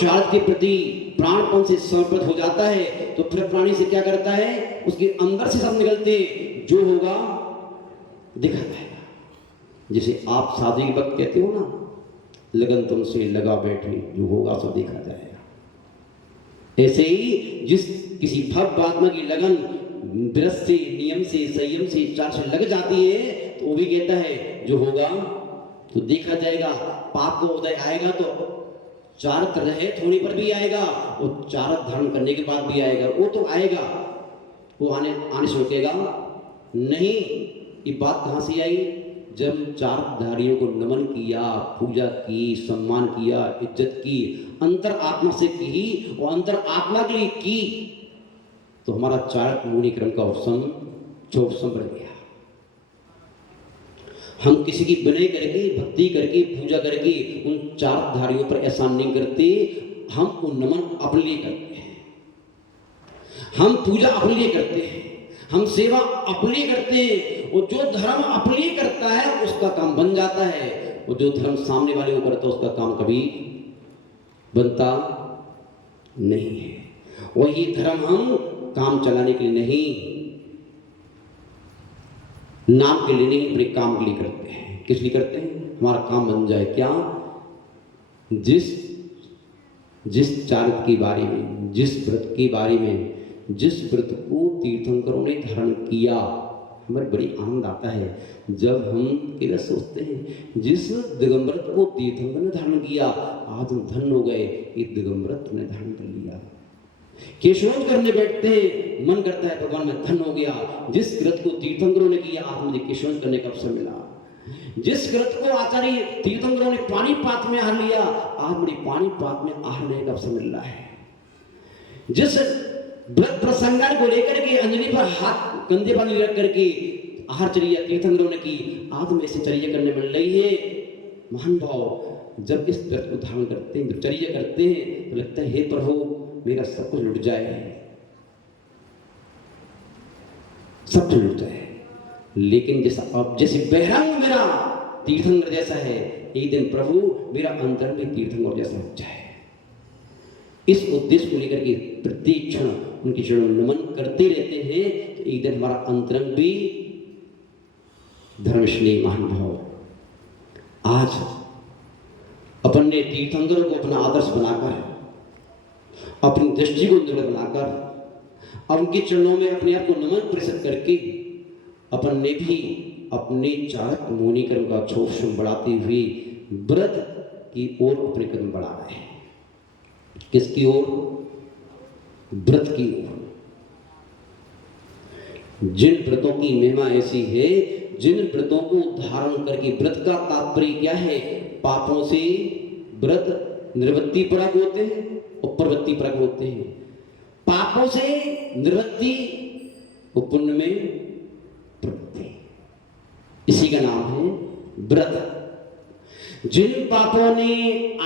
Charge के प्रति प्राणपण से समर्पित हो जाता है तो फिर प्राणी से क्या करता है, उसके अंदर से सब निकलते जो होगा दिखा जाएगा। जिसे आप शादी के वक्त कहते हो ना, लगन तुमसे लगा बैठी, जो होगा सब देखा जाएगा। ऐसे ही जिस किसी भव्य आत्मा की लगन व्रत से, नियम से, संयम से, चार से लग जाती है तो वो भी कहता है जो होगा तो देखा जाएगा। पाप को उदय आएगा तो चार तरह थोड़ी पर भी आएगा, और चार धर्म करने के बाद भी आएगा। वो तो आएगा, वो आने से रुकेगा नहीं। ये बात कहाँ से आई? जब चार धारियों को नमन किया, पूजा की, सम्मान किया, इज्जत की, अंतर आत्मा से की और अंतर आत्मा के लिए की, तो हमारा चारक मुनि क्रम का उपसम बढ़ गया। हम किसी की विनय करके, भक्ति करके, पूजा करके उन चार धारियों पर एहसान नहीं करते, हम वो नमन अपने लिए करते हैं, हम पूजा अपने लिए करते हैं, हम सेवा अपने लिए करते हैं। और जो धर्म अपने लिए करता है उसका काम बन जाता है, और जो धर्म सामने वाले को करता है उसका काम कभी बनता नहीं है। वही धर्म हम काम चलाने के लिए नहीं, नाम के लिए नहीं, अपने काम के लिए करते हैं। किस लिए करते हैं? हमारा काम बन जाए। क्या? जिस चारित्र के बारे में, जिस व्रत के बारे में, जिस व्रत को तीर्थंकरों ने धारण किया, हमें बड़ी आनंद आता है जब हम केवल सोचते हैं जिस दिगंबरत को तीर्थंकर ने धारण किया, आज हम धन्य हो गए, ये दिगंबरत ने धारण कर लिया। केशोज करने बैठते हैं, मन करता है भगवान मैं धन्य हो गया, जिस व्रत को तीर्थंकरों ने किया आज मुझे केशोज करने का अवसर मिला। जिस व्रत को आचार्य तीर्थंकरों ने पानीपात में आहार लिया, आज मुझे पानीपात में आहार लेने का अवसर मिल रहा है। जिस व्रत प्रसंगान को लेकर के अंजलि पर हाथ कंधे पर रख करके आहार चर्या तीर्थंकरों ने की, आज में ऐसे चर्या करने मिल रही है। महान भाव जब इस व्रत को धारण करते हैं, चर्या करते हैं, तो लगता है हे प्रभु मेरा सब कुछ लुट जाए, सब कुछ लुट जाए। लेकिन जैसे बहरंग मेरा तीर्थंकर जैसा है, एक दिन प्रभु मेरा अंतर में तीर्थंकर जैसा हो जाए। इस उद्देश्य को लेकर के प्रत्येक क्षण उनकी चरणों नमन करते रहते हैं, तो एक दिन हमारा अंतरंग भी धर्मश्री महान भाव। आज अपन ने तीर्थंकरों को अपना आदर्श बनाकर, अपनी दृष्टि को निर्मल बनाकर, अब उनके चरणों में अपने आप को नमन प्रेषित करके अपन ने भी अपने चारक मुनि कर्म का छोट बढ़ाते हुए व्रत की ओर अपने कदम बढ़ा रहे हैं। किसकी ओर? व्रत की ओर। जिन व्रतों की महिमा ऐसी है, जिन व्रतों को धारण करके, व्रत का तात्पर्य क्या है? पापों से व्रत निवृत्ति परक होते हैं और प्रवृत्ति परक होते हैं। पापों से निवृत्ति और पुण्य में प्रवृत्ति, इसी का नाम है व्रत। जिन पापों ने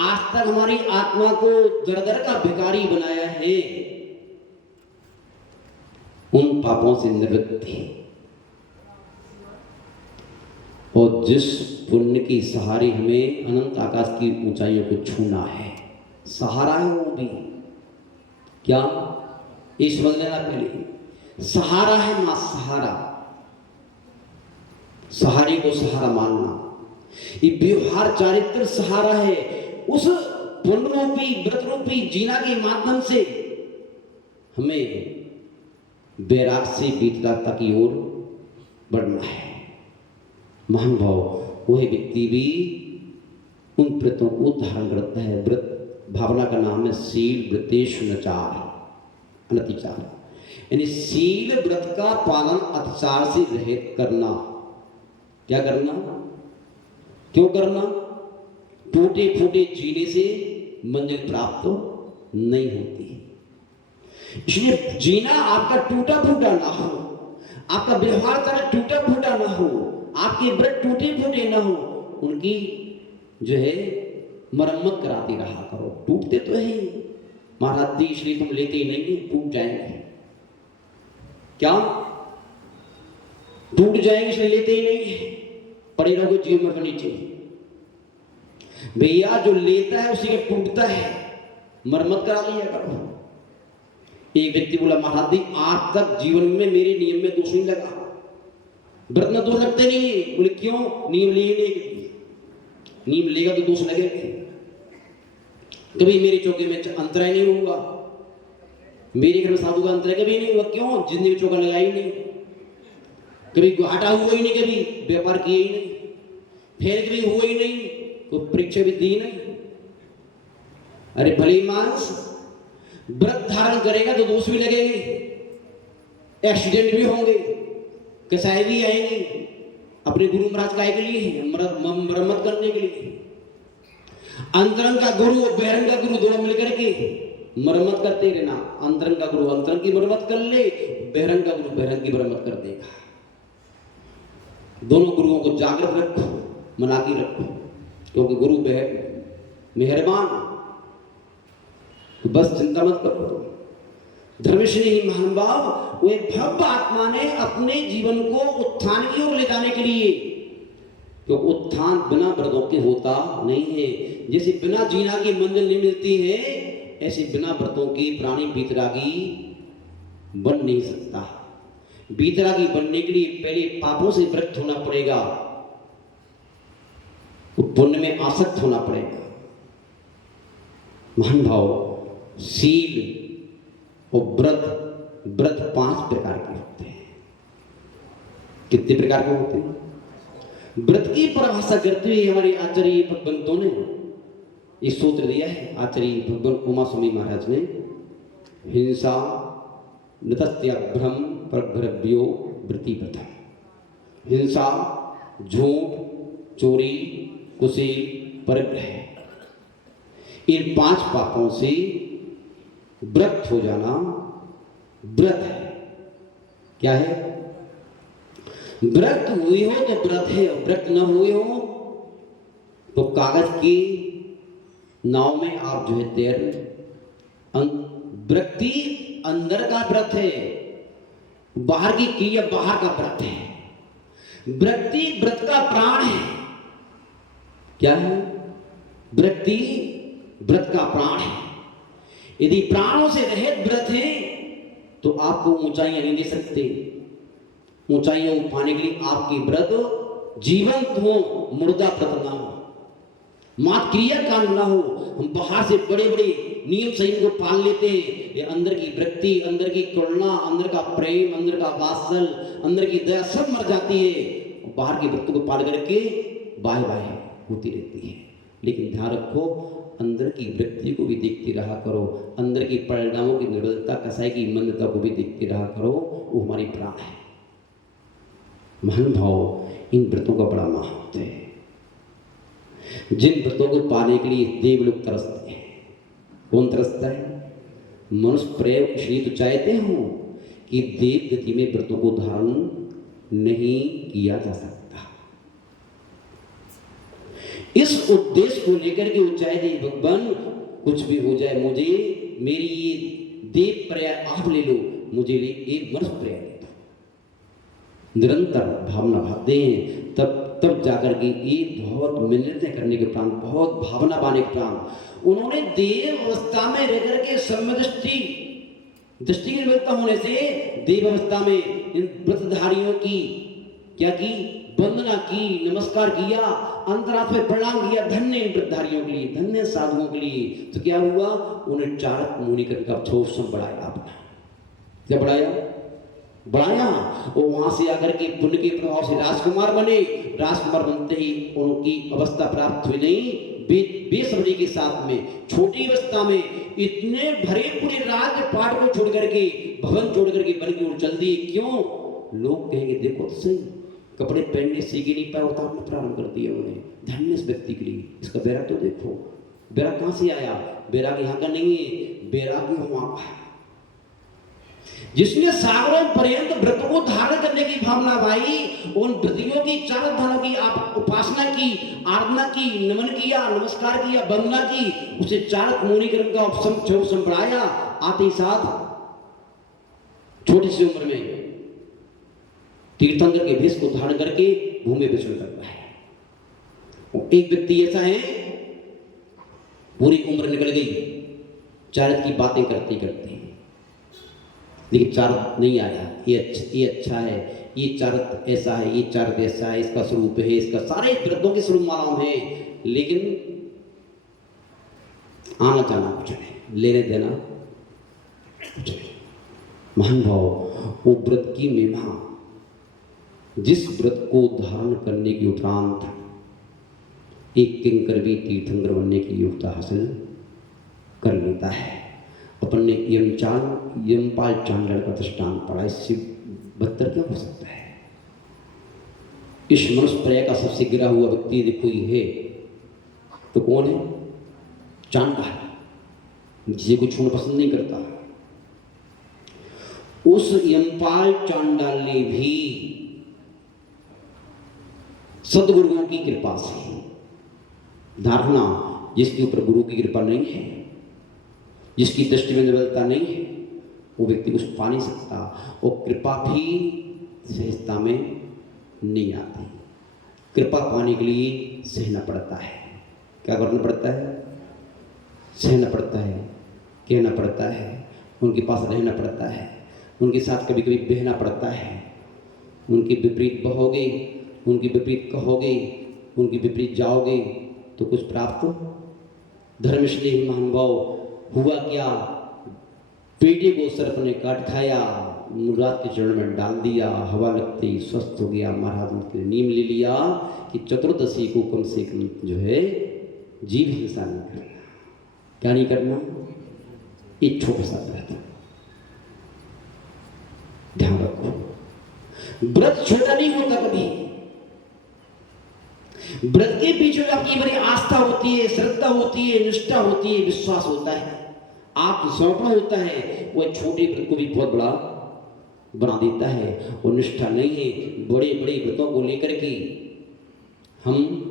आज तक हमारी आत्मा को दर का भिखारी बनाया है, उन पापों से निवृत्ति, और जिस पुण्य की सहारे हमें अनंत आकाश की ऊंचाइयों को छूना है, सहारा है वो भी। क्या? ये समझ लेना पहले, सहारा है मां, सहारा, सहारे को सहारा मानना, ये व्यवहार चारित्र सहारा है। उस पुण्य रूपी, व्रत रूपी जीना के माध्यम से हमें वैराग से वीतरागता की ओर बढ़ना है। महान भाव वह व्यक्ति भी उन व्रतों को धारण करता है। व्रत भावना का नाम है शील व्रतेष्वनचार, अनतिचार, यानी शील व्रत का पालन अतिचार से रहित करना। क्या करना? क्यों करना? टूटे फूटे जीने से मंजिल प्राप्त नहीं होती। इसलिए जीना आपका टूटा फूटा ना हो, आपका व्यवहार चाहे टूटा फूटा ना हो, आपके व्रत टूटे फूटे ना हो, उनकी जो है मरम्मत कराती रहा करो। टूटते तो है महाराज जी, इसलिए तुम लेते ही नहीं, टूट जाएंगे। क्या? टूट जाएंगे इसलिए लेते ही नहीं है, पड़े रहोगे जीवन मर नीचे। भैया जो लेता है उसी का टूटता है, मरम्मत करा लिया करो। एक व्यक्ति बोला महाराज जी आज तक जीवन में मेरे नियम में दोष नहीं लगा, व्रत में दोष लगते नहीं। बोले क्यों? नियम लेने के लिए, नियम लेगा तो दोष लगेगा। कभी मेरे चौके में अंतराय नहीं होगा, मेरे घर में साधु का अंतराय कभी नहीं हुआ। क्यों? जिंदगी में चौका लगाया ही नहीं, कभी घाटा हुआ ही नहीं, कभी व्यापार किए ही नहीं, फेल कभी हुआ ही नहीं, कोई परीक्षा भी दी नहीं। अरे भली मानस व्रत धारण करेगा तो दोष भी लगेंगे, एक्सीडेंट भी होंगे, कसाई भी आएंगे। अपने गुरु महाराज काय के लिए? मरम्मत करने के लिए। अंतरंग का गुरु और बहिरंग का गुरु दोनों मिलकर के मरम्मत करते रहना। अंतरंग का गुरु अंतरंग की मरम्मत कर ले, बहिरंग का गुरु बहिरंग की मरम्मत कर देगा। दोनों गुरुओं को जागृत रखो, मना के रखो, क्योंकि गुरु मेहरबान, तो बस चिंता मत करो। धर्मश्री महानुभाव वे भव्य आत्मा ने अपने जीवन को उत्थान की ओर ले जाने के लिए, क्योंकि उत्थान बिना व्रतों के होता नहीं है। जैसे बिना जीना की मंजिल नहीं मिलती है, ऐसे बिना व्रतों के प्राणी बीतरागी बन नहीं सकता। बीतरागी बनने के लिए पहले पापों से विरक्त होना पड़ेगा, पुण्य में आसक्त होना पड़ेगा। महानुभाव सील और व्रत 5 प्रकार के होते हैं। कितने प्रकार के होते हैं? व्रत की परिभाषा करते हुए हमारे आचार्य भगवंतों ने ये सूत्र दिया है। आचार्य भगवान उमा स्वामी महाराज ने हिंसा नृत्याभ्रम परभ्रव्यो वृत्ति प्रथम। हिंसा, झूठ, चोरी, कुशील, परग्रह, इन 5 पापों से व्रत हो जाना व्रत है। क्या है? व्रत हुए हो तो व्रत है, व्रत न हुए हो तो कागज की नाव में आप जो है तैर। व्रति अंदर का व्रत है, बाहर की क्रिया बाहर का व्रत है। व्रति व्रत का प्राण है। क्या है? व्रति व्रत का प्राण है। यदि प्राणों से रहित व्रत है तो आपको ऊंचाइयां नहीं दे सकते। ऊंचाइयों को पाने के लिए आपके व्रत जीवंत हो, मुर्दा व्रत ना हो, मात क्रिया कांड ना हो। हम बाहर से बड़े बड़े नियम संयम को पाल लेते हैं, ये अंदर की वृत्ति, अंदर की करुणा, अंदर का प्रेम, अंदर का वात्सल, अंदर की दया सब मर जाती है। बाहर की वृत्ति को पाल करके बाय बाय होती रहती है। लेकिन ध्यान रखो, अंदर की वृत्ति को भी देखते रहा करो, अंदर की परिणामों की निर्बलता, कसाई की मंदता को भी देखते रहा करो। वो हमारी प्राण है। महानुभाव, इन व्रतों का बड़ा महत्व है। जिन व्रतों को पाने के लिए देवलोग तरसते हैं। कौन तरसता है? मनुष्य प्रेम इसलिए तो चाहते हो कि देव गति में व्रतों को धारण नहीं किया जा सकता। इस उद्देश्य को लेकर के वो चाहे भगवान कुछ भी हो जाए, मुझे मेरी ये देव पर्याय आप ले लो, मुझे ले एक वर्ष पर्याय ले दो। निरंतर भावना भावते हैं, तब जाकर के एक बहुत निर्णय करने के प्राण, बहुत भावना बाने के प्राण, उन्होंने देव अवस्था में रह करके सम्यदृष्टि दृष्टि की निर्बलता होने से देव अवस्था में इन व्रतधारियों की क्या की? वंदना की, नमस्कार किया, अंतरात्मा में प्रणाम किया। धन्य इन व्रतधारियों के लिए, धन्य साधुओं के लिए। तो क्या हुआ? उन्हें चारक मुनि का छोसम बढ़ाया अपना। क्या बढ़ाया? और वहां से आकर के पुण्य के प्रभाव से राजकुमार बने। राजकुमार बनते ही उनकी अवस्था प्राप्त हुई नहीं, बेसब्री के साथ में छोटी अवस्था में इतने भरे पूरे राज्य पाट को छोड़ करके, भवन छोड़ करके वन की ओर चल दिए। क्यों? लोग कहेंगे देखो तो सही, कपड़े पहनने सीखे नहीं पाए, उतारना प्रारंभ कर दिया उन्होंने। धन्य इस व्यक्ति के लिए। इसका बैराग तो देखो, बैराग कहां से आया? बैराग यहाँ का नहीं है, बैराग वहां का है। जिसने सागरों पर्यंत व्रत को धारण करने की भावना भाई, उन व्रतियों की, चार धारों की आप उपासना की, आराधना की, नमन किया, नमस्कार किया, वंदना की, उसे चारक मुनि क्रम का उपसम बढ़ाया। आते ही साथ छोटी सी उम्र में तीर्थंकर के भेष को धारण करके भूमि विचरण करता है। एक व्यक्ति ऐसा है, पूरी उम्र निकल गई, चारित्र की बातें करते करते, लेकिन चारित्र नहीं आया। ये अच्छा है, ये चारित्र ऐसा है, ये चारित्र ऐसा है, इसका स्वरूप है, इसका सारे व्रतों के स्वरूप मालूम है, लेकिन आना जाना कुछ नहीं, लेने देना कुछ नहीं। महान भाव, वो व्रत की महिमा, जिस व्रत को धारण करने के उपरांत एक किंकर भी तीर्थंकर बनने की योग्यता हासिल कर लेता है। अपन ने यमपाल चांडाल का दृष्टांत पढ़ा, इससे बदतर क्या हो सकता है। इस मनुष्य पर्याय का सबसे गिरा हुआ व्यक्ति यदि कोई है तो कौन है? चांडाल, जिसे कोई छूना पसंद नहीं करता। उस यमपाल चांडाल ने भी सदगुरुओं की कृपा से, धारणा जिसके ऊपर गुरु की कृपा नहीं है, जिसकी दृष्टि में निर्बलता नहीं है, वो व्यक्ति कुछ पा नहीं सकता। और कृपा भी सहजता में नहीं आती। कृपा पाने के लिए सहना पड़ता है। क्या करना पड़ता है? सहना पड़ता है, कहना पड़ता है, उनके पास रहना पड़ता है, उनके साथ कभी कभी बहना पड़ता है। उनके विपरीत बहोगे, उनके विपरीत कहोगे, उनके विपरीत जाओगे तो कुछ प्राप्त। धर्मश्रेष्ठ महानुभाव, हुआ क्या? पेटे को सर्प ने काट खाया, मुराद के चरण में डाल दिया, हवा लगते ही स्वस्थ हो गया। महाराज ने नीम ले लिया कि चतुर्दशी को कम से कम जो है जीव हिंसा नहीं करना। क्या नहीं करना? एक छोटा सा व्रत, ध्यान रखो। व्रत छोटा नहीं होता कभी। व्रत के पीछे आपकी बड़ी आस्था होती है, श्रद्धा होती है, निष्ठा होती है, विश्वास होता है, आत्मसमर्पण होता है। वह छोटे व्रत को भी बहुत बड़ा बना देता है। और निष्ठा नहीं है, बड़े बड़े व्रतों को लेकर के हम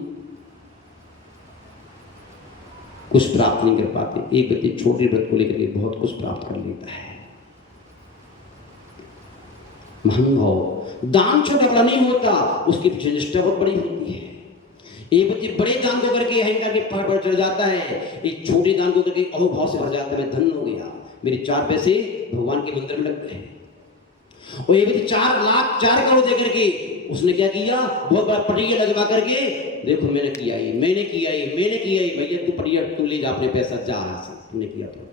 कुछ प्राप्त नहीं कर पाते। एक व्यक्ति छोटे व्रत को लेकर के बहुत कुछ प्राप्त कर लेता है। महानुभाव, दान छोटा बड़ा नहीं होता, उसकी पीछे निष्ठा बहुत बड़ी होती है। एक व्यक्ति बड़े दान को करके अहंकार के पहाड़ पर चढ़ जाता है, एक छोटे दान को करके अहोभाव से भर जाता है, मैं धन हो गया, मेरे 4 पैसे भगवान के मंदिर में लग गए। और एक व्यक्ति 4 लाख 4 करोड़ दे करके उसने क्या किया? बहुत बड़ा पटिया लगवा करके, देखो मैंने किया ये, मैंने किया ये, मैंने किया ये। भैया तू पटिया तू ले जा, अपने पैसा जा रहा से तुमने किया। तो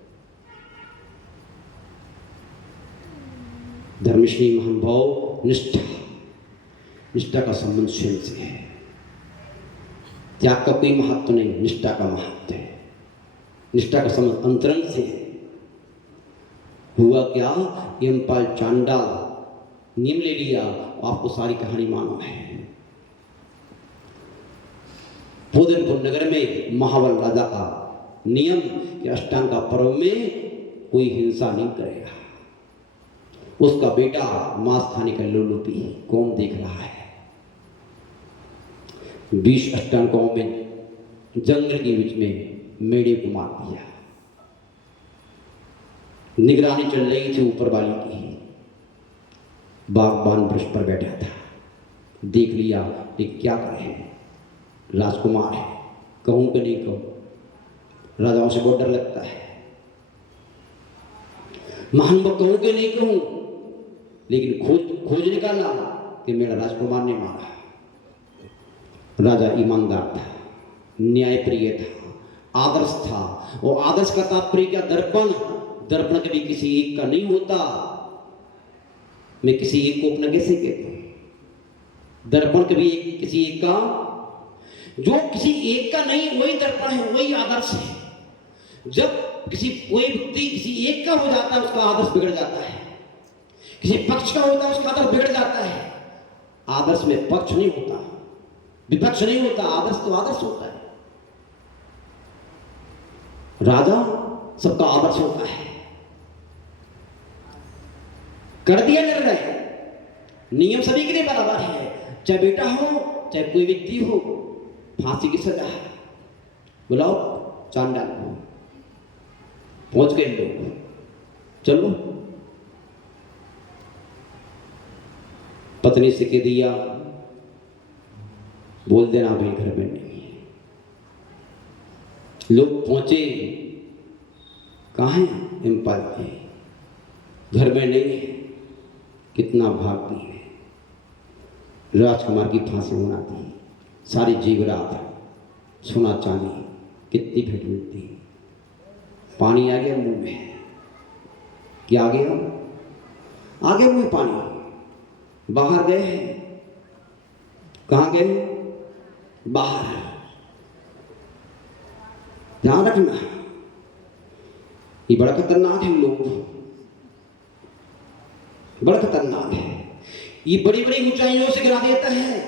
धर्मश्री महानुभाव, निष्ठा का संबंध स्वयं से है। त्याग का कोई महत्व नहीं, निष्ठा का महत्व है। निष्ठा का संबंध अंतरंग से है। हुआ क्या? यमपाल चांडाल नियम ले लिया, आपको सारी कहानी मालूम है। पूदनपुर नगर में महाबल राजा का नियम कि अष्टांग का पर्व में कोई हिंसा नहीं करेगा। उसका बेटा मांस खाने का लोलुपी कौन देख रहा है? 20 अष्टांगों में जंगल के बीच में मेढ़े को मार दिया। निगरानी चल रही थी ऊपर वाली की। बागबान वृक्ष पर बैठा था, देख लिया कि क्या करें, राजकुमार है, कहूं कि नहीं कहूं? राजाओं से बहुत डर लगता है। महानुभाव, कहूं कि नहीं कहूं? लेकिन खोज निकाला कि मेरा राजकुमार ने मारा। राजा ईमानदार था, न्यायप्रिय था, आदर्श था। और आदर्श का तात्पर्य क्या? दर्पण कभी किसी एक का नहीं होता। मैं किसी एक को अपना कैसे कहता हूं? दर्पण कभी किसी एक का, जो किसी एक का नहीं वही दर्पण है, वही आदर्श है। जब कोई व्यक्ति किसी एक का हो जाता है, उसका आदर्श बिगड़ जाता है। किसी पक्ष का होता है, उसका आदर्श बिगड़ जाता है। आदर्श में पक्ष नहीं होता, विपक्ष नहीं होता, आदर्श तो आदर्श होता है। राजा सबका आदर्श होता है। कर दिया निर्णय, नियम सभी के लिए बराबर है, चाहे बेटा हो चाहे कोई व्यक्ति हो, फांसी की सजा है। बुलाओ चांडाल को, पहुंच गए लोग, चलो। पत्नी से कह दिया, बोल देना भाई घर में नहीं है। लोग पहुंचे, कहाँ है इम्पाल के, घर में नहीं है, कितना भाग्य है। राजकुमार की फांसी होना थी, सारी जीवरात सोना चांदी कितनी भेंट मिलती, पानी आ गया मुंह में, क्या आ गया, आ गया मुंह में पानी। बाहर गए, कहाँ गए, बाहर। ध्यान रखना, ये बड़ा खतरनाक है, लोग बड़ा खतरनाक है। ये बड़ी बड़ी ऊंचाइयों से गिरा देता है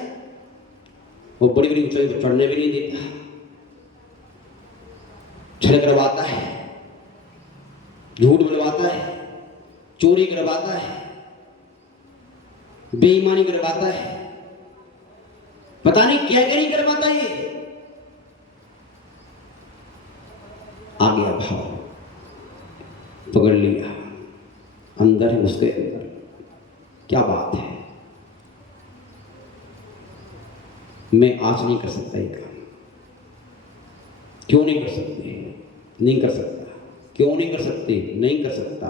और बड़ी बड़ी ऊंचाइयों पर चढ़ने भी नहीं देता, छल करवाता है, झूठ बुलवाता है, चोरी करवाता है, बेईमानी करवाता है, पता नहीं क्या क्या नहीं करवाता। ये आ गया भाव, पकड़ लिया, अंदर है, उसके अंदर क्या बात है। मैं आज नहीं कर सकता ये काम, क्यों नहीं कर सकते, नहीं कर सकता, क्यों नहीं कर सकते, नहीं कर सकता।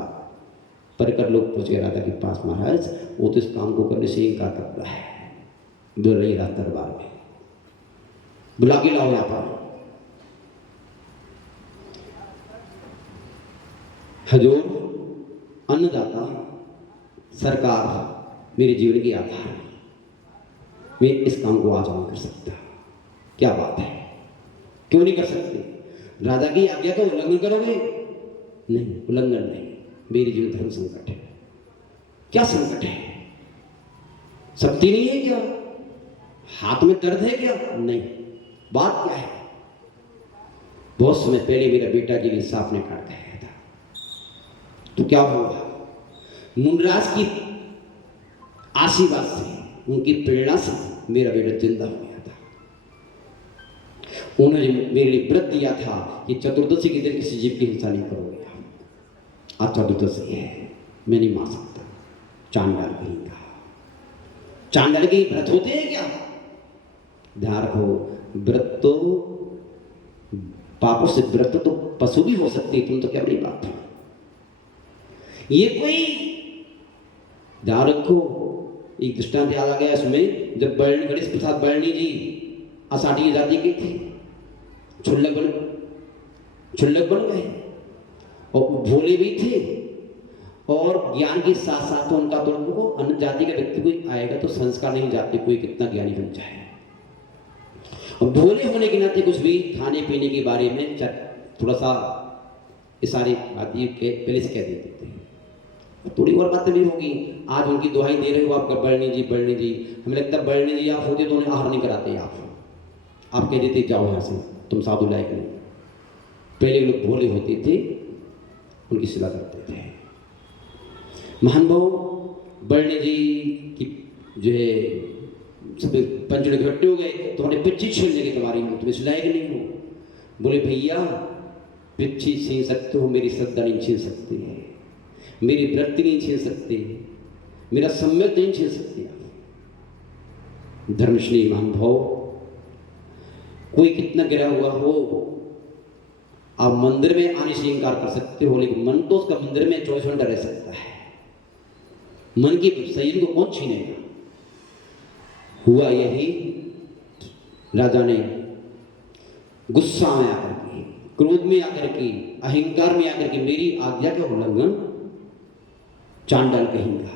परकर लोग पूछ गए राजा के पास, महाराज वो तो इस काम को करने से इनकार करता है। बोल रही रात दरबार में, बुला के लाओ यहाँ पर। हजूर अन्नदाता सरकार, मेरे जीवन की आधार, मैं इस काम को आज नहीं कर सकता। क्या बात है, क्यों नहीं कर सकते? राजा की आज्ञा का उल्लंघन करोगे? नहीं, उल्लंघन नहीं। मेरे जीवन धर्म संकट है। क्या संकट है? शक्ति नहीं है क्या? हाथ में दर्द है क्या? नहीं। बात क्या है? बहुत समय पहले मेरा बेटा जी ने सांप ने काट दिया था, तो क्या हुआ? मुनराज की आशीर्वाद से, उनकी प्रेरणा से मेरा बेटा जिंदा हो गया था। उन्होंने मेरे लिए व्रत दिया था कि चतुर्दशी के दिन किसी जीव की हिंसा नहीं करोगे। आज चतुर्दशी है, मैं नहीं मार सकता। चांडाल कहीं का, चांडाल के व्रत होते हैं क्या? ध्यान रखो, व्रत तो पापों से, व्रत तो पशु भी हो सकते हैं, तुम तो क्या बड़ी बात है। ये कोई, ध्यान रखो, एक दृष्टांत याद आ गया इसमें, जब गणेश प्रसाद बर्णी जी आषाढ़ी जाति के थे, छुल्लक बन गए और भोले भी थे और ज्ञान के साथ साथ उनका तो उनको अन्य जाति का व्यक्ति कोई आएगा तो संस्कार नहीं जाते, कोई कितना ज्ञानी बन जाए। और भोले होने के नाते कुछ भी खाने पीने के बारे में थोड़ा सा इशारे बातें पहले से कह देते थे। थोड़ी और बातें भी होगी, आज उनकी दुहाई दे रहे हो आप, बर्णी जी, हमें लगता है बर्णी जी आप होते तो उन्हें आहार नहीं कराते। आप कह देते जाओ यहाँ से, तुम साधु लायक नहीं। पहले लोग भोले होते थे, उनकी सेवा करते थे। महानुभाव बर्णी जी की जो है सब पंचड़ इकट्ठे हो गए, तुम्हारे पिच्छी छीन लेंगे तुम्हारी, तुम इस लायक नहीं हो। बोले भैया पिच्छी छीन सकते हो, मेरी श्रद्धा नहीं छीन सकती है, मेरी वृत्ति नहीं छीन सकते, मेरा सम्यक नहीं छीन सकते। धर्मश्री महानुभाव, कोई कितना गिरा हुआ हो, आप मंदिर में आने से इनकार कर सकते हो, लेकिन मन तो उसका मंदिर में 24 घंटा रह सकता है। मन की शरीर को कौन छीनेगा? हुआ यही, राजा ने गुस्सा में आकर के, क्रोध में आकर के, अहंकार में आकर के मेरी आज्ञा का उल्लंघन, चांडाल कहेंगा।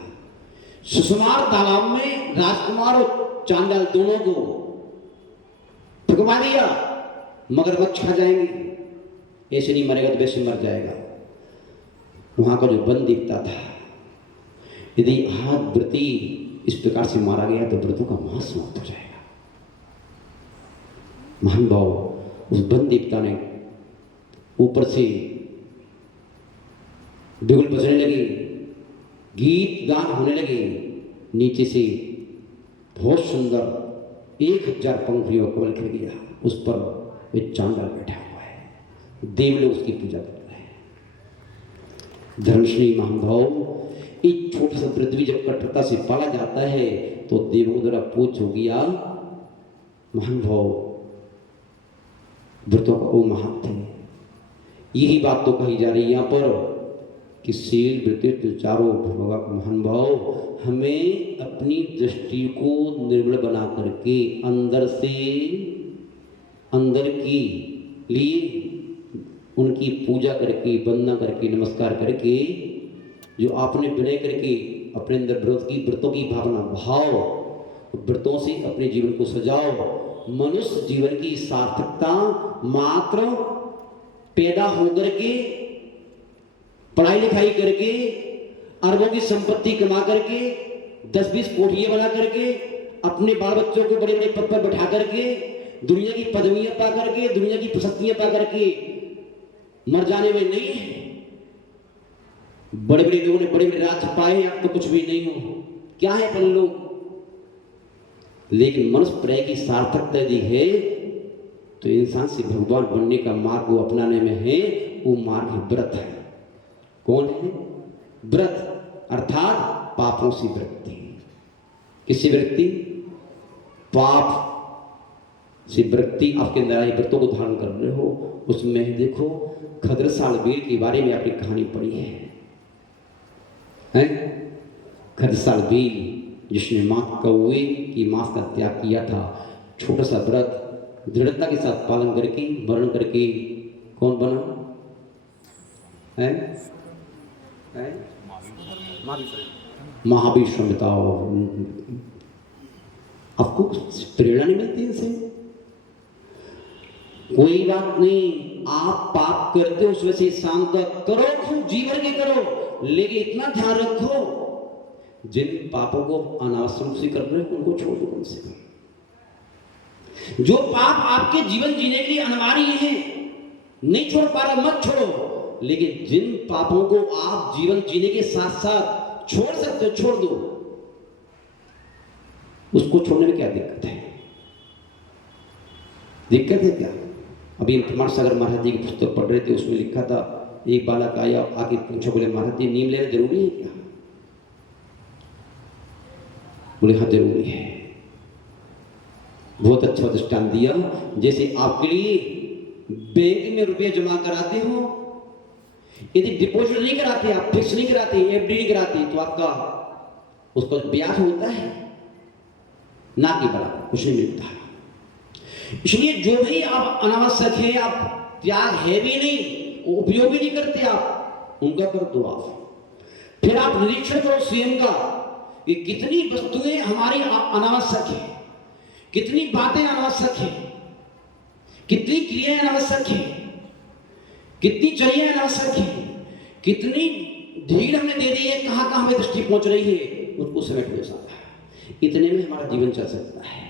सुषमार तालाब में राजकुमार और चांडाल दोनों को फुकवा दिया, मगरमच्छ खा जाएंगे। ऐसे नहीं मरेगा तो वैसे मर जाएगा। वहां का जो वन दिखता था, यदि हाथ व्रती इस प्रकार से मारा गया तो व्रतों का मांस समाप्त हो जाएगा। महानुभाव, उस वन देवता ने ऊपर से बिगुल बजने लगे, गीत गान होने लगे, नीचे से बहुत सुंदर 1000 पंखुड़ियों कमल खिल गया, उस पर एक चांडाल बैठा हुआ है, देव लोग उसकी पूजा कर रहे हैं। धर्मश्री महानुभाव, एक छोटा सा पृथ्वी जब कठोरता से पाला जाता है तो देवों द्वारा पूछ हो गया, महानुभाव व्रतों का वो महत्व है, यही बात तो कही जा रही है यहाँ पर कि शील वृत्ति चारों महान भाव हमें अपनी दृष्टि को निर्मल बना करके अंदर से अंदर की लिए उनकी पूजा करके वंदना करके नमस्कार करके जो आपने विनय करके अपने अंदर व्रतों की भावना भाव व्रतों से अपने जीवन को सजाओ। मनुष्य जीवन की सार्थकता मात्र पैदा होकर के पढ़ाई लिखाई करके अरबों की संपत्ति कमा करके 10-20 कोठियां बना करके अपने बाल बच्चों को बड़े बड़े पद पर बैठा करके दुनिया की पदवियां पा करके दुनिया की प्रशस्तियां पा करके मर जाने में नहीं है। बड़े बड़े लोगों ने बड़े बड़े राज्य पाए, अब तो कुछ भी नहीं हो, क्या है अपन लोग। लेकिन मनुष्य प्रेय की सार्थकता यदि है तो इंसान से भगवान बनने का मार्ग वो अपनाने में है, वो मार्ग है व्रत है। कौन है? व्रत अर्थात पापों से वृत्ति। किससे वृत्ति? पाप से वृत्ति आपके अंदर आई, व्रतों को धारण कर रहे हो। उसमें देखो खद्रसाल वीर के बारे में आपने कहानी पढ़ी है? खद्रसाल वीर जिसने माँ कौवे की मांस का त्याग किया था, छोटा सा व्रत दृढ़ता के साथ पालन करके मरण करके कौन बना है? महावीर स्वामी। बताओ आपको प्रेरणा नहीं मिलती इनसे? कोई बात नहीं, आप पाप करते हो उसमें से शाम तक करो, खूब जीवन के करो, लेकिन इतना ध्यान रखो जिन पापों को अनावश्यक रूप से कर रहे हो उनको छोड़ दो कम से कम। जो पाप आपके जीवन जीने के लिए अनिवार्य है नहीं छोड़ पा रहा मत छोड़ो, लेकिन जिन पापों को आप जीवन जीने के साथ साथ छोड़ सकते हो छोड़ दो। उसको छोड़ने में क्या दिक्कत है? दिक्कत है क्या? अभी कुमार सागर महाराज जी की पुस्तक पढ़ रहे थे, उसमें लिखा था एक बालक आया आके पूछा, बोले महाराज जी नीम लेना जरूरी है क्या? बोले हाँ जरूरी है। बहुत अच्छा दृष्टांत दिया, जैसे आपके लिए बैंक में रुपए जमा कराते हो, यदि डिपॉजिट नहीं कराते, आप फिक्स नहीं कराते, एफडी नहीं कराते, तो आपका उसका ब्याज होता है ना कि बराबर कुछ नहीं मिलता है। इसलिए जो भी आप अनावश्यक है, आप त्याग है भी नहीं, उपयोग भी नहीं करते, आप उनका कर दो। आप फिर आप निरीक्षण करो स्वयं का कि कितनी वस्तुएं हमारी अनावश्यक है, कितनी बातें अनावश्यक है, कितनी क्रियाएं अनावश्यक है, कितनी चर्याएं अनावश्यक है, कितनी ढील हमने दे दी है, कहां कहां हमें दृष्टि पहुंच रही है, उसको समेट हो सकता है। इतने में हमारा जीवन चल सकता है,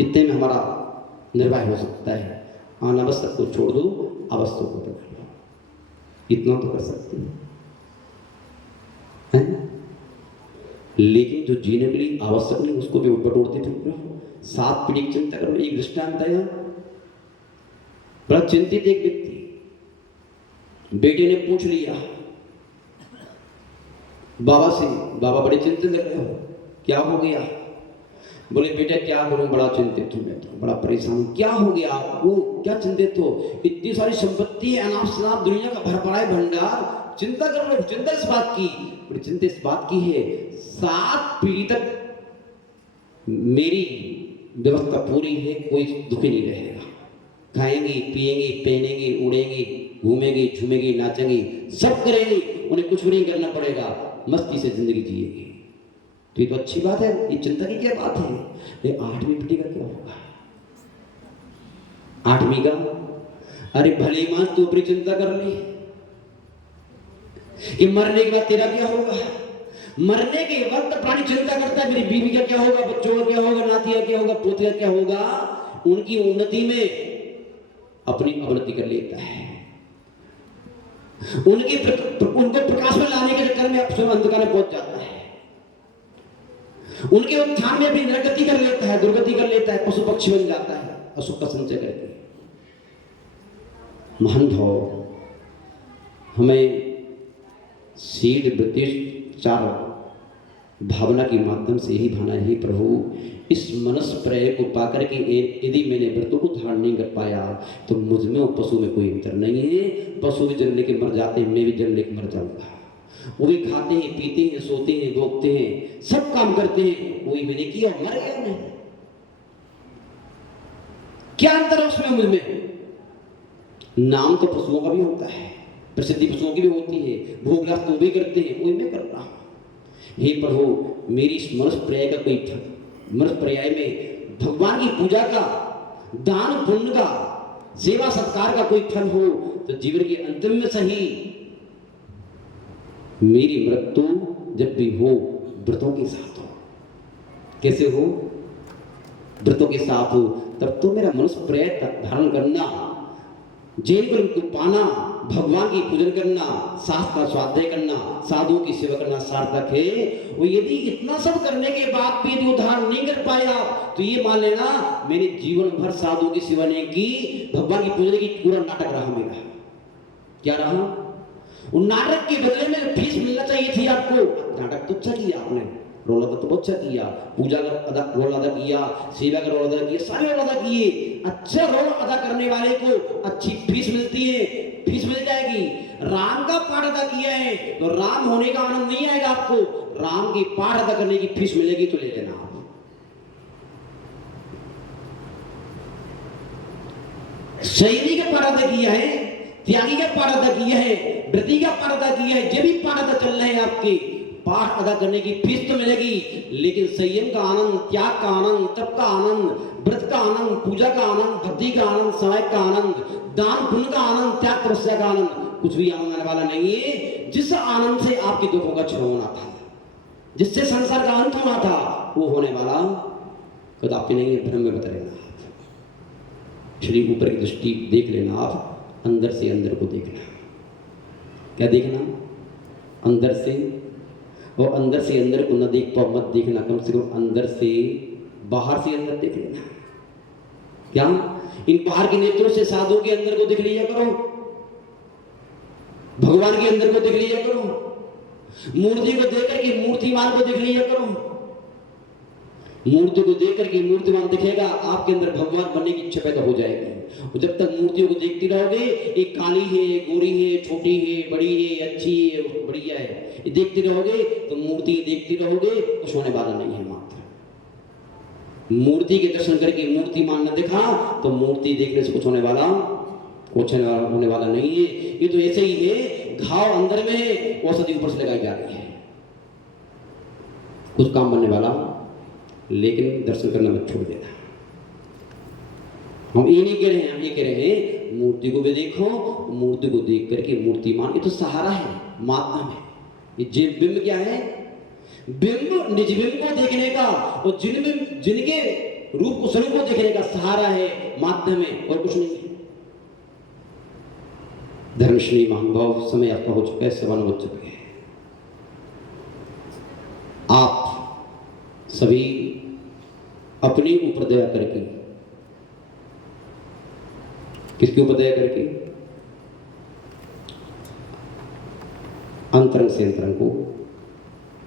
इतने में हमारा निर्वाह हो सकता है। अनावश्यक को छोड़ दो, आवश्यक को पकड़ लो, इतना तो कर सकते हैं। लेकिन जो जीने के लिए आवश्यक नहीं उसको भी बटोरते थे। 7 पीढ़ी की चिंता करो। एक दृष्टांत आया, बड़ा चिंतित एक व्यक्ति, बेटे ने पूछ लिया बाबा से, बाबा बड़े चिंतित लग रहे हो, क्या हो गया? बोले बेटा क्या करूं, बड़ा चिंतित हूं, मैं तो बड़ा परेशान हूं। क्या हो गया आपको, क्या चिंतित हो? इतनी सारी संपत्ति है, अनाप शनाप दुनिया का भर पड़ा है भंडार, चिंता कर लो। चिंता इस बात की, बड़ी चिंता इस बात की है 7 पीढ़ी तक मेरी व्यवस्था पूरी है, कोई दुखी नहीं रहेगा। खाएंगे पीएंगे पहनेंगे उड़ेंगे घूमेंगे झूमेंगे नाचेंगे सब करेंगे, उन्हें कुछ भी नहीं करना पड़ेगा, मस्ती से जिंदगी जिएंगे। तो ये तो अच्छी बात है, ये चिंता की क्या बात है? ये 8वीं पीढ़ी का क्या होगा? 8वीं का अरे भले मां तू अपनी चिंता कर ली कि मरने के बाद तेरा क्या होगा। मरने के वक्त प्राणी चिंता करता है, मेरी बीवी का क्या होगा, बच्चों का क्या होगा, नाती का क्या होगा, पोते का क्या होगा। उनकी उन्नति में अपनी अवनति कर लेता है, उनको प्रकाश में लाने के चक्कर में अब स्वयं अंधकार में पहुंच जाता है, उनके उत्थान में भी नरगति कर लेता है, दुर्गति कर लेता है, पशु पक्षी बन जाता है अशुभ का संचय करके। महान भाव हमें शील वृत्ति 4 भावना के माध्यम से यही भावना, हे प्रभु इस मनुष्य प्रय को पाकर के यदि मैंने व्रतों को धारण नहीं कर पाया तो मुझ में और पशु में कोई अंतर नहीं है। पशु भी जन्म लेके मर जाते हैं, मैं भी जन्म लेके मर जाऊंगा। वो भी खाते हैं, पीते हैं, सोते हैं, भोगते हैं, सब काम करते हैं, वही मैंने किया, मर गया मैं। क्या अंतर है उसमें मुझ में? नाम तो पशुओं का भी होता है, प्रसिद्धि पशुओं की भी होती है, भोग लाभ तो भी करते हैं, वही मैं कर रहा हूं। हे प्रभु मेरी इस मनुष्य पर्याय का कोई मनुष्य पर्याय में भगवान की पूजा का, दान पुण्य का, सेवा सत्कार का कोई फल हो तो जीवन के अंतिम में सही मेरी मृत्यु जब भी हो व्रतों के साथ हो। कैसे हो? व्रतों के साथ हो, तब तो मेरा मनुष्य पर्याय धारण करना, जैन को पाना, भगवान की पूजन करना, शास्त्र का स्वाध्याय करना, साधुओं की सेवा करना सार्थक है। वो यदि इतना सब करने के बाद भी यदि उद्धार नहीं कर पाया तो ये मान लेना मैंने जीवन भर साधुओं की सेवा नहीं की, भगवान की पूजन की, पूरा नाटक रहा मेरा। क्या रहा? उन नाटक के बदले में फीस मिलना चाहिए थी आपको। नाटक तो अच्छा किया आपने, रोल अदा तो बहुत अच्छा किया, पूजा का रोल अदा किया, सेवा का रोल अदा किया, सारे रोल अदा किए। अच्छा रोल अदा करने वाले को अच्छी फीस मिलती है, फीस मिल जाएगी। राम का पाठ अदा किया है तो राम होने का आनंद नहीं आएगा आपको, राम की पाठ अदा करने की फीस मिलेगी तो ले लेना आप। शैली का पाठ अदा किया है, त्यागी का पाठ अदा किया है, व्रती का पाठ अदा किया है, जब भी पाठ अदा चल रहे हैं आपके, पाठ अदा करने की फीस तो मिलेगी, लेकिन संयम का आनंद, त्याग का आनंद, तप का आनंद, व्रत का आनंद, पूजा का आनंद, भक्ति का आनंद, समय का आनंद, दान पुण्य का आनंद, त्याग तपस्या का आनंद, कुछ भी आनंद आने वाला नहीं है। जिस आनंद से आपके दुखों का क्षय होना था, जिससे संसार का अंत होना था, वो होने वाला कदापि नहीं है। भ्रम में बता लेना आप, श्री ऊपर की दृष्टि देख लेना आप, अंदर से अंदर को देखना। क्या देखना? अंदर से, और अंदर से अंदर को न देख पाओ मत देखना, कम से कम अंदर से बाहर से अंदर देख लेना। क्या? इन बाहर के नेत्रों से साधु के अंदर को देख लिया करो, भगवान के अंदर को देख लिया करो, मूर्ति को देख करके मूर्तिमान को देख लिया करो। मूर्ति को देख करके मूर्तिमान दिखेगा, आपके अंदर भगवान बनने की इच्छा पैदा हो जाएगी। जब तक मूर्तियों को देखते रहोगे, एक काली है, गोरी है, छोटी है, बड़ी है, अच्छी है, बढ़िया है, ये देखते रहोगे तो मूर्ति देखते रहोगे, कुछ होने वाला नहीं है। मात्र मूर्ति के दर्शन करके मूर्तिमान न दिखा तो मूर्ति देखने से कुछ होने वाला नहीं है। ये तो ऐसे ही है, घाव अंदर में है, औषधि ऊपर से लगाई जा रही है, कुछ काम बनने वाला, लेकिन दर्शन करना मत छोड़ देना। हम ये नहीं कह रहे हैं, हम ये कह रहे हैं मूर्ति को भी देखो, मूर्ति को देख करके मूर्तिमान, ये तो सहारा है, माध्यम है। ये जीव बिंब क्या है? बिंब निज बिंब को देखने का, और जिनके रूप को स्वरूप को देखने का सहारा है, माध्यम है, और कुछ नहीं है। धर्मश्री महानुभाव, समय आपका हो चुका है, 7 बज चुके हैं। आप सभी अपने ऊपर दया करके, किसके ऊपर दया करके? अंतरंग से अंतरंग को,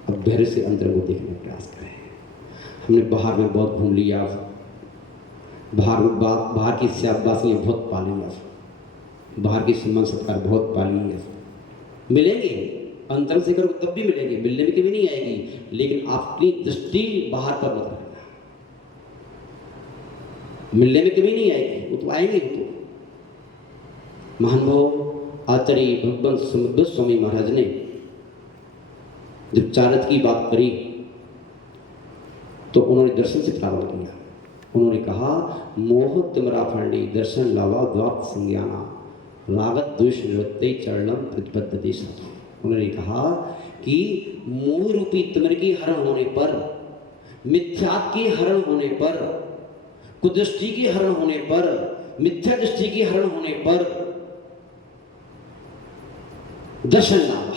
अब धैर्य से अंतरंग को देखने का प्रयास करें। हमने बाहर में बहुत घूम लिया, बाहर की शाबाशियाँ बहुत पा लिया, बाहर की सम्मान सत्कार बहुत पा लिया। मिलेंगे अंतरंग से करो तब भी मिलेंगे, मिलने में कभी नहीं आएगी, लेकिन आपकी दृष्टि बाहर पर मत रखना। मिलने में कभी नहीं आएगी, वो तो आएंगे। वो तो महानुभाव आचार्य भगवंत समुद्र स्वामी महाराज ने जब चारत की बात करी तो उन्होंने दर्शन से प्रारंभ किया। उन्होंने कहा, मोह तिमरा फंडी दर्शन लावा द्वाप संज्ञाना रागत द्वेष निवृत्ति चरणम प्रतिबद्धते साधु। उन्होंने कहा कि मोह रूपी तिमिर के हरण होने पर, मिथ्यात्व के हरण होने पर, कुदृष्टि के हरण होने पर, मिथ्या दृष्टि के हरण होने पर दर्शन लाभ,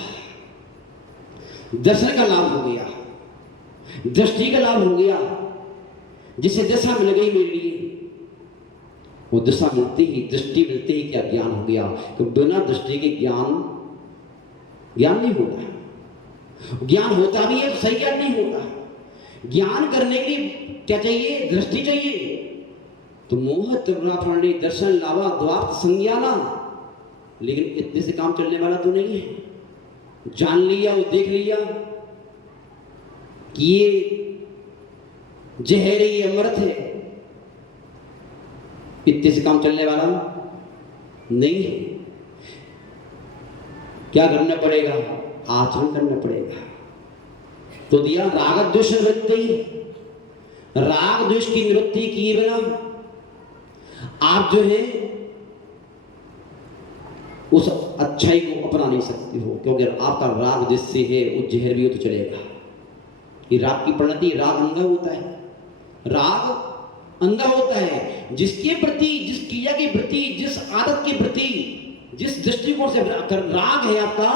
दर्शन का लाभ हो गया, दृष्टि का लाभ हो गया। जिसे दशा मिल गई मेरे लिए, वो दशा मिलती ही, दृष्टि मिलती ही क्या ज्ञान हो गया। तो बिना दृष्टि के ज्ञान नहीं होता। ज्ञान होता भी है तो सही ज्ञान नहीं होता। ज्ञान करने के लिए क्या चाहिए? दृष्टि चाहिए। तो मोह त्रिगुणात्मने दर्शन लावा द्वाप्त संज्ञाना, लेकिन इतने से काम चलने वाला तो नहीं है। जान लिया, वो देख लिया कि ये जहर है, ये अमृत है, इतने से काम चलने वाला नहीं है। क्या करना पड़ेगा? आचरण करना पड़ेगा। तो दिया राग द्वेष निवृत्ति। राग द्वेष की निवृत्ति किए बिना आप जो है उस अच्छाई को अपना नहीं सकते हो, क्योंकि आपका राग जिससे है वो जहर भी हो तो चलेगा। ये राग की परिणति, राग अंधा होता है। राग अंधा होता है। जिसके प्रति, जिस क्रिया के प्रति, जिस आदत के प्रति, जिस दृष्टिकोण से राग है आपका,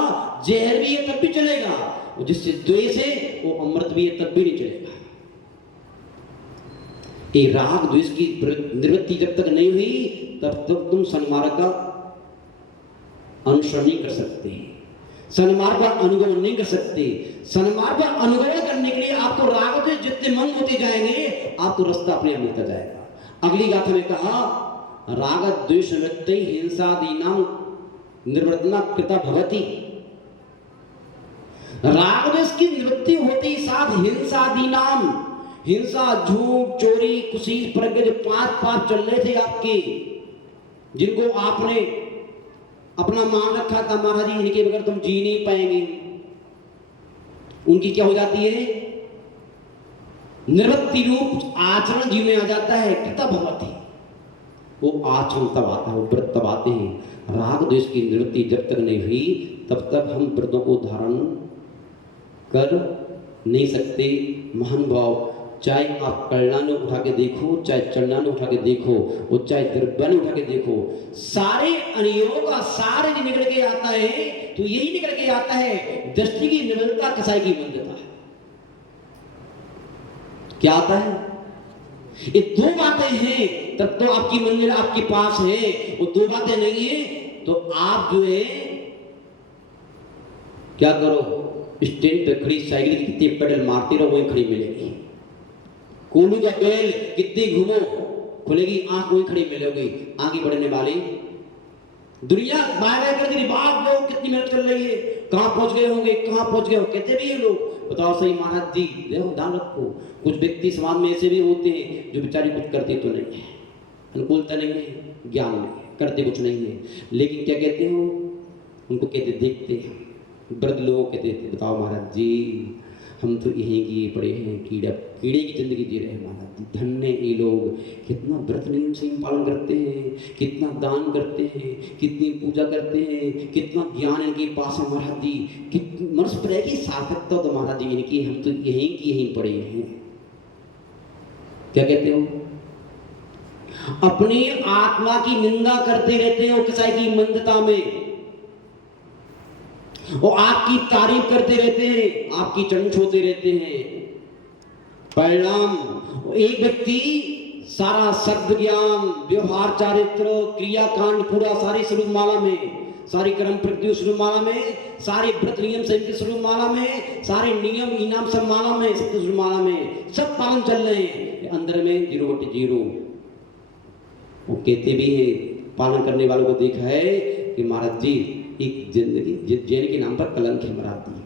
जहर भी है तब भी चलेगा। और जिससे द्वेष है वो अमृत भी है तब भी नहीं चलेगा। ये राग द्वेष की निवृत्ति जब तक नहीं हुई तब तक तुम सन्मार्ग का अनुसरण नहीं कर सकते, सन्मार्ग का अनुभव नहीं कर सकते। सन्मार्ग का अनुभव करने के लिए आपको राग द्वेष जितने मन होते जाएंगे, आपको रास्ता अपने आप मिलता जाएगा। अगली गाथा में कहा राग द्वेष निवृत्ति हिंसादीनां निर्वर्तना कृता भवति। राग द्वेष की निवृत्ति होते ही साथ हिंसादीनां, हिंसा, झूठ, चोरी, कुशील, प्रज्ञा, जो 5 पाप चल रहे थे आपके, जिनको आपने अपना मान रखा था महाराज जी इनके बगैर तुम जी नहीं पाएंगे, उनकी क्या हो जाती है? निवृत्ति रूप आचरण जीव में आ जाता है। कृता भवति, वो आचरण तब आता है, वो व्रत तब आते हैं। राग द्वेष की निवृत्ति जब तक नहीं हुई तब तक हम व्रतों को धारण कर नहीं सकते। महानुभाव, चाहे आप कल्याण उठा के देखो, चाहे चंडान उठा के देखो, और चाहे द्रव्यान उठा के देखो, सारे अनियोग का सारे जो निकल के आता है तो यही निकल के आता है दृष्टि की निर्मलता, कसाई की मंदता। क्या आता है? ये 2 बातें हैं तब तो आपकी मंजिल आपके पास है। वो 2 बातें नहीं है तो आप जो है क्या करो, स्टैंड पे खड़ी साइकिल कितनी पेडल मारती रहो, वही खड़ी मिलेगी। कोलू का बैल कितनी घूमो, खुलेगी आंख, वही खड़ी मिलेगी। आगे बढ़ने वाली दुनिया बाय बाय कर दी, बात वो कितनी मेहनत कर रही है, कहां पहुंच गए होंगे, कहां पहुंच गए हो, कहते भी ये लोग। बताओ सही महाराज जी, देखो ध्यान रखो, कुछ व्यक्ति समाज में ऐसे भी होते हैं जो बेचारे कुछ करते तो नहीं है, अनुकूलता नहीं है, ज्ञान नहीं है, करते कुछ नहीं है, लेकिन क्या कहते हो उनको? कहते देखते हैं। वृद्ध लोग कहते थे बताओ महाराज जी हम तो यहीं की पड़े हैं, कीड़े की जिंदगी जी रहे हैं महाराज जी। धन्य ये लोग, कितना व्रत नियम से पालन करते हैं, कितना दान करते हैं, कितनी पूजा करते हैं, कितना ज्ञान इनके पास है महाराज जी। कितनी मनुष्य पर की सार्थकता तो महाराज जी इनकी, हम तो यहीं की यहीं पड़े हैं। क्या कहते हो? अपनी आत्मा की निंदा करते रहते हो कसाई की मंदता में, वो आपकी तारीफ करते रहते हैं, आपकी चरण छूते रहते हैं। परिणाम एक व्यक्ति सारा शब्द ज्ञान, व्यवहार, चारित्र, क्रियाकांड पूरा सारी स्वरूप माला में, सारी कर्म प्रकृति स्वरूप माला में, सारे व्रत नियम संयम स्वरूप माला में, सारे नियम इनाम सब माला में, सब स्वरूप माला में सब पालन चल रहे हैं। अंदर में 0/0। वो कहते भी है, पालन करने वालों को देखा है कि महाराज जी एक जिंदगी जैन के नाम पर कलंक है महाराज जी।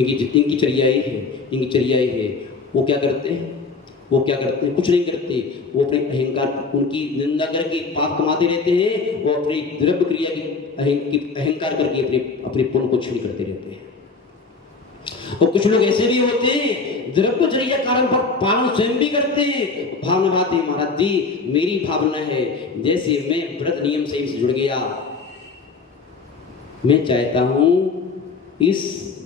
इनकी चर्या है। वो क्या करते हैं? कुछ नहीं करते। वो अपने अहंकार, उनकी निंदा करके पाप कमाते रहते हैं। वो अपनी द्रव्य क्रिया की अहंकार करके अपने पुण्य को क्षीण करते रहते हैं। और कुछ लोग ऐसे भी होते हैं द्रव्यचर्या कारण पर पालन स्वयं भी करते हैं। भावना बात है महाराज जी, मेरी भावना है जैसे मैं व्रत नियम से जुड़ गया, मैं चाहता हूं इस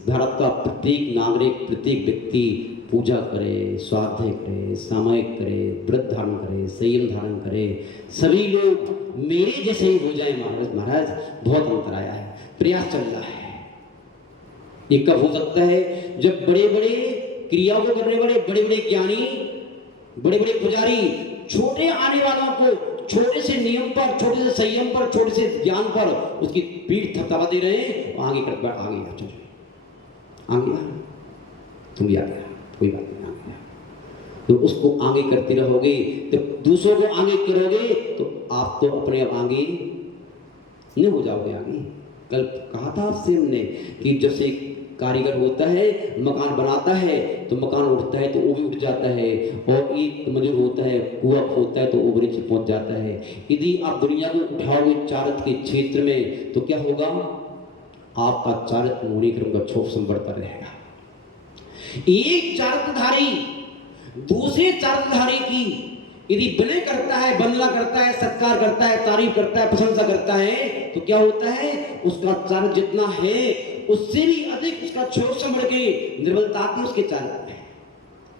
भारत का प्रत्येक नागरिक, प्रत्येक व्यक्ति पूजा करे, स्वाध्याय करे, सामायिक करे, व्रत धारण करे, संयम धारण करे, सभी लोग मेरे जैसे ही हो जाए। महाराज बहुत अंतर आया है, प्रयास चल रहा है। ये कब हो सकता है? जब बड़े बड़े क्रियाओं को करने वाले बड़े बड़े ज्ञानी, बड़े बड़े पुजारी छोटे आने वालों को छोटे से नियम पर, छोटे से संयम पर, छोटे से ज्ञान पर उसकी पीठ थपथपा दे रहे हैं, आगे चल रहे। आ गया, तुम भी आ गया, कोई बात नहीं, आ गया। तो उसको आगे करते रहोगे, तो दूसरों को आगे करोगे, तो आप तो अपने आप आगे नहीं हो जाओगे आगे। कल कहा था आपसे हमने कि जैसे कारीगर होता है, मकान बनाता है तो मकान उठता है तो वो भी उठ जाता है, और एक मजदूर होता है, कुआं होता है तो वो नीचे पहुंच जाता है। यदि आप दुनिया को उठाओगे चारित्र के क्षेत्र में तो क्या होगा, आपका चारित्र मोनीक्रम का छोपसम बढ़ता रहेगा। एक चारित्रधारी दूसरे चारित्रधारी की यदि विनय करता है, वंदना करता है, सत्कार करता है, तारीफ करता है, प्रशंसा करता है, तो क्या होता है, उसका चारित्र जितना है उससे भी अधिक उसका छोपसम बढ़ के निर्बलता आती उसके चारित्र में।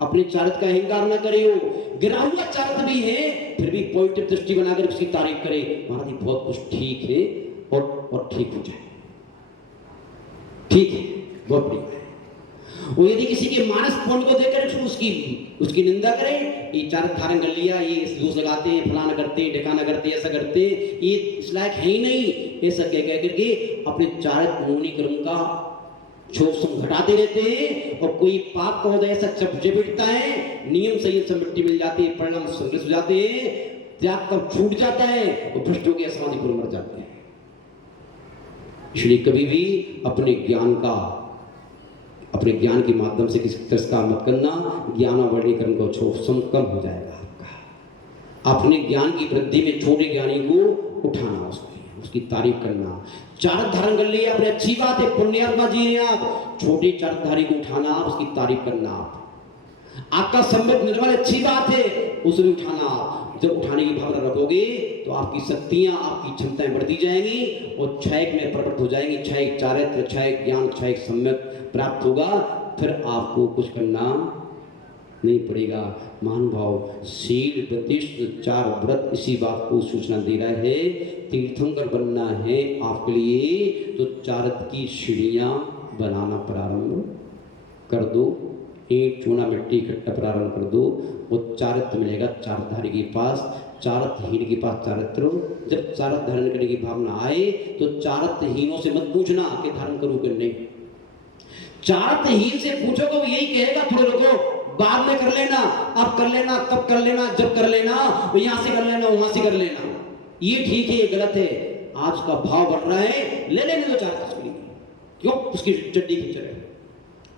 अपने चारित्र का अहंकार न करे, हो गिरा हुआ चारित्र भी है फिर भी पॉजिटिव दृष्टि बनाकर उसकी तारीफ करे, महाराज जी बहुत कुछ ठीक है और ठीक हो जाए, ठीक है, बहुत बढ़िया है। वो यदि किसी के मानस पुण्य को देखकर उसकी निंदा करे, ये चारित्र धारण कर लिया, ये इस दोष लगाते हैं, फलाना करते हैं, ढिकाना करते हैं, ऐसा करते, ये इस लायक है ही नहीं, ऐसा कह करके अपने चारित्र मोनीक्रम का छोपसम घटाते रहते हैं। और कोई पाप का होता है ऐसा चपेटता है, नियम संयम से मिट्टी मिल जाती है, परिणाम संग्रस्त हो जाते हैं, त्याग तब छूट जाता है और भ्रष्ट हो गया समाधि पूर्व मर जाते हैं। इसलिए कभी भी अपने ज्ञान के माध्यम से किसी तिरस्कार मत करना, ज्ञानावरणीकरण का छोपसम कम हो जाएगा आपका। अपने ज्ञान की वृद्धि में छोटे ज्ञानी को उठाना, उसकी तारीफ करना। चारित्र धारण कर लिया अपने, अच्छी बात है, पुण्यात्मा जी हैं आप, छोटे चारित्रधारी को उठाना, उसकी तारीफ करना। आपका सम्यक निर्मल अच्छी बात है, उसे भी उठाना। जब उठाने की भावना रखोगे तो आपकी शक्तियां, आपकी क्षमताएं बढ़ती जाएंगी और क्षयक में प्रकट हो जाएंगी। क्षयक चारित्र, क्षयक ज्ञान, क्षयक सम्यक प्राप्त होगा, फिर आपको कुछ करना नहीं पड़ेगा। महानुभाव, शील, प्रतिष्ठ, 4 व्रत इसी बात को सूचना दे रहा है। तीर्थंकर बनना है आपके लिए तो चारित्र की सीढ़ियां बनाना प्रारंभ कर दो, ईंट चूना मिट्टी इकट्ठा प्रारंभ कर दो, वो चारित्र मिलेगा चारित्रधारी के पास। चारित्रहीन के पास चारित्र, जब चारित्र धारण करने की भावना आए तो चारित्रहीनों से मत पूछना कि धारण करूं कि नहीं। चारित्रहीन से पूछोगे वो यही कहेगा, थोड़े रुको, बाद में कर लेना, अब कर लेना, तब कर लेना, जब कर लेना, यहां से कर लेना, वहां से कर लेना, ये ठीक है, ये गलत है। आज का भाव बढ़ रहा है, ले लेने दो चारित्र, क्यों उसकी चड्डी खींच रहे,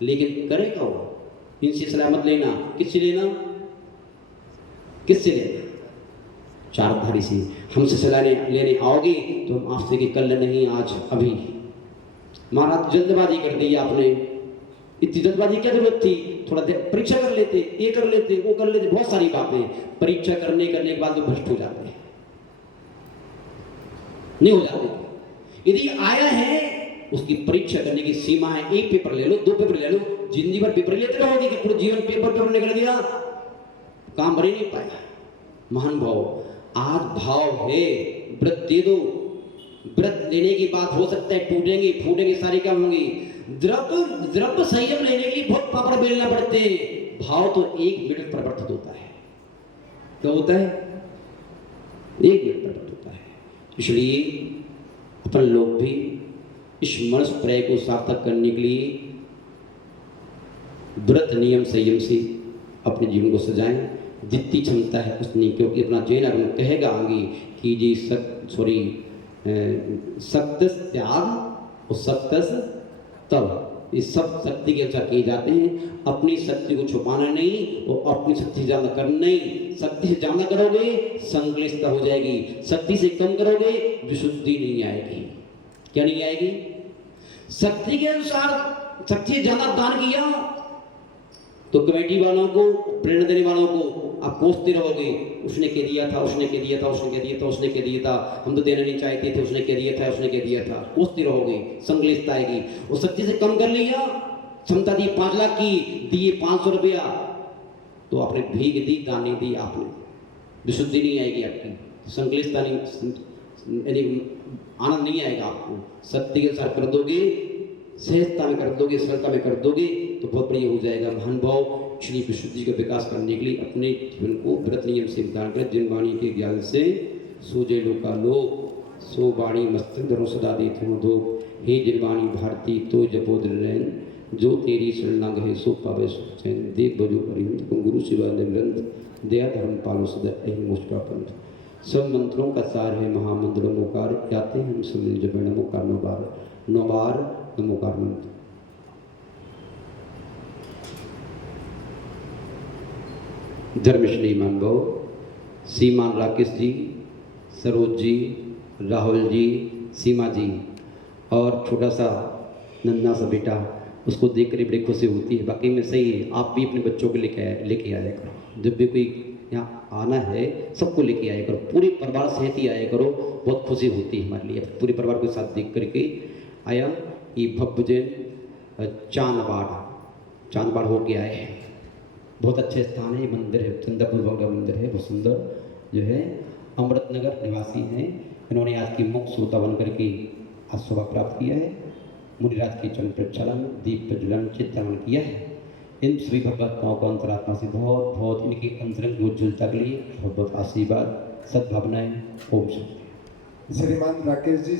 लेकिन करेगा वो। इनसे सलाह मत लेना, किससे लेना, किससे लेना, चारित्रधारी से। हमसे सलाह लेने आओगे तो हम आपसे कि कल नहीं, आज, अभी। महाराज जल्दबाजी कर दी आपने, इतनी जल्दबाजी क्या जरूरत थी, थोड़ा देर परीक्षा कर लेते, ये कर लेते, वो कर लेते, बहुत सारी बातें। परीक्षा करने के बाद तो भ्रष्ट हो जाते हैं, नहीं हो जाते। यदि आया है उसकी परीक्षा करने की सीमा है, 1 पेपर ले लो, 2 पेपर ले लो, जिंदगी भर पेपर लेते रहोगे कि पूरा जीवन पेपर निकल गया, काम भर ही नहीं पाया। महान भाव, आज भाव है, व्रत दे दो, व्रत लेने की बात हो सकता है टूटेंगे फूटेंगे सारी काम होंगी। द्रव्य संयम लेने के लिए बहुत पापड़ बेलना पड़ते हैं, भाव तो 1 मिनट परिवर्तित होता है। क्या होता है? 1 मिनट परिवर्तित होता है। इसलिए अपन लोग भी इस मनुष्य प्रय को सार्थक करने के लिए व्रत नियम संयम से अपने जीवन को सजाएं, जितनी क्षमता है उतनी, क्योंकि अपना जैन धर्म कहेगा आगे कि जी सक्त त्याग और सक्त तब, ये सब शक्ति के अनुसार किए जाते हैं। अपनी शक्ति को छुपाना नहीं और अपनी शक्ति से ज्यादा करना नहीं। शक्ति से ज्यादा करोगे संक्लिष्टता हो जाएगी, शक्ति से कम करोगे विशुद्धि नहीं आएगी। क्या नहीं आएगी? शक्ति के अनुसार शक्ति से ज्यादा दान किया तो कमेटी वालों को, प्रेरणा देने वालों को आप कोसते रहोगे, उसने कह दिया था, उसने कह दिया था, उसने कह दिया था, उसने कह दिया था, हम तो देना नहीं चाहते थे, उसने कह दिया था, उसने कह दिया था, कोसते रहोगे, संग्लिष्टता आएगी। वो शक्ति से कम कर लिया, क्षमता दी 5 लाख की, दिए 500 रुपया, तो आपने भीख दी, दान नहीं दी आपने, विशुद्धि नहीं आएगी आपकी, संग्लिष्टता नहीं, यानी आनंद नहीं आएगा आपको। शक्ति के साथ कर दोगे, सहजता में कर दोगे, सरलता में कर दोगे तो बहुत बढ़िया हो जाएगा। महान भाव, श्री विशुद्धि का विकास करने के लिए अपने जीवन को व्रत नियम से विधान करें। जिन वाणी के ज्ञान से सूझे लोका लो, सो वाणी मस्तक धरो सदा देते हो दो। हे जिन वाणी भारती तो जपो दृढ़ जो तेरी शरणा गहे सो पावे सुख चैन, देव बजो परिंत गुरु शिवा निवृंत, दया धर्म पालो सदा यही मुस्का पंथ। सब मंत्रों का सार है महामंत्र नमोकार, याते हम सुमिल जब नमोकार नौबार नमोकार मंत्र। धर्मश्री मानभव श्रीमान राकेश जी, सरोज जी, राहुल जी, सीमा जी और छोटा सा नन्ना सा बेटा, उसको देख कर बड़ी खुशी होती है। बाकी में सही है, आप भी अपने बच्चों को लेके आया करो। जब भी कोई यहाँ आना है सबको लेके आया करो, पूरे परिवार सहित ही आया करो, बहुत खुशी होती है हमारे लिए। पूरे परिवार के साथ देख करके आया। ये भव्य जैन चांदबाड़ हो के आए हैं। बहुत अच्छे स्थान है, मंदिर है, चंदापुर बाबा का मंदिर है, बहुत सुंदर जो है। अमृतनगर निवासी हैं, इन्होंने आज की मुख्य श्रोता बन करके आज शोभा प्राप्त किया है। मुनिराज के चरण प्रक्षालन, दीप प्रज्वलन, चित्रांकन किया है। इन सभी भगवताओं को अंतरात्मा से बहुत बहुत इनके अंतरंग उज्ज्वलता के लिए बहुत बहुत आशीर्वाद, सद्भावनाएं। ओम शांति। श्रीमान राकेश जी